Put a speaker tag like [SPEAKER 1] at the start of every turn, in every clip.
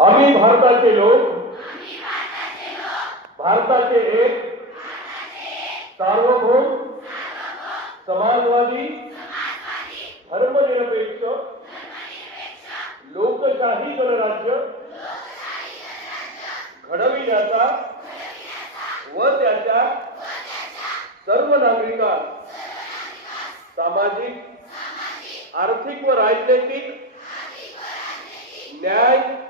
[SPEAKER 1] आम्ही भारताचे लोक. भारताचे एक. सार्वभौम. समाजवादी. धर्मनिरपेक्ष. लोकशाही गणराज्य. घडविण्याचा. व त्याच्या सर्व नागरिकांस सामाजिक. आर्थिक व राजनैतिक. न्याय.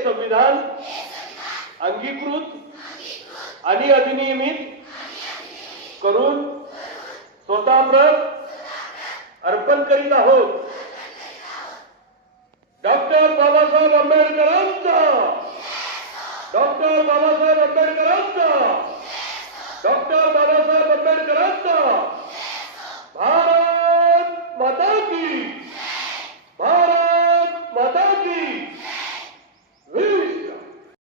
[SPEAKER 1] संविधान अंगीकृत आणि अधिनियमित करून स्वतःप्रत अर्पण करीत आहोत. डॉक्टर बाबासाहेब आंबेडकरांचा डॉक्टर बाबासाहेब